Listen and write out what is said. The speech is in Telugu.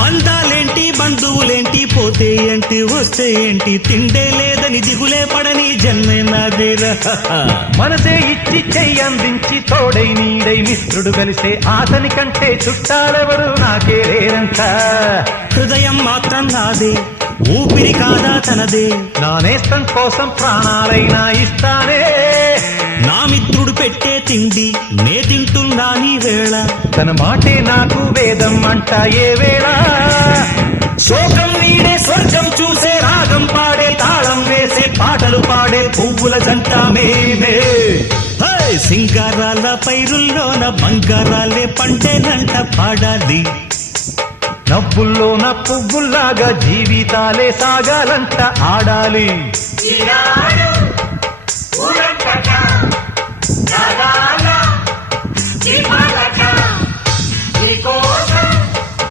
బంధాలేంటి బంధువులేంటి పోతే ఏంటి వస్తే ఏంటి తిండే లేదని దిగులే పడని జన్మే నాదేరా మనసే ఇచ్చి చెయ్యందించి తోడై నీడై మిత్రుడు కలిసే అతని కంటే చుట్టాలెవరు నాకే లేరంట హృదయం మాత్రం నాదే ఊపిరి కాదా తనదే నా నేస్తం కోసం ప్రాణాలైనా ఇస్తానే నా మిత్రుడు పెట్టే తిండి నే తింటున్నా నీ వేళ తన మాటే నాకు వేదం అంట ఏ వేళ శోకం నీడే స్వర్గం చూసే రాగం పాడే తాళం వేసే పాటలు పాడే పువ్వుల జంట మేమే సింగారాల పైరుల్లోన బంగారాలే పంటేనంట పాడాలి నవ్వుల్లోన పువ్వుల్లాగా జీవితాలే సాగాలంట ఆడాలి ఊరంతటా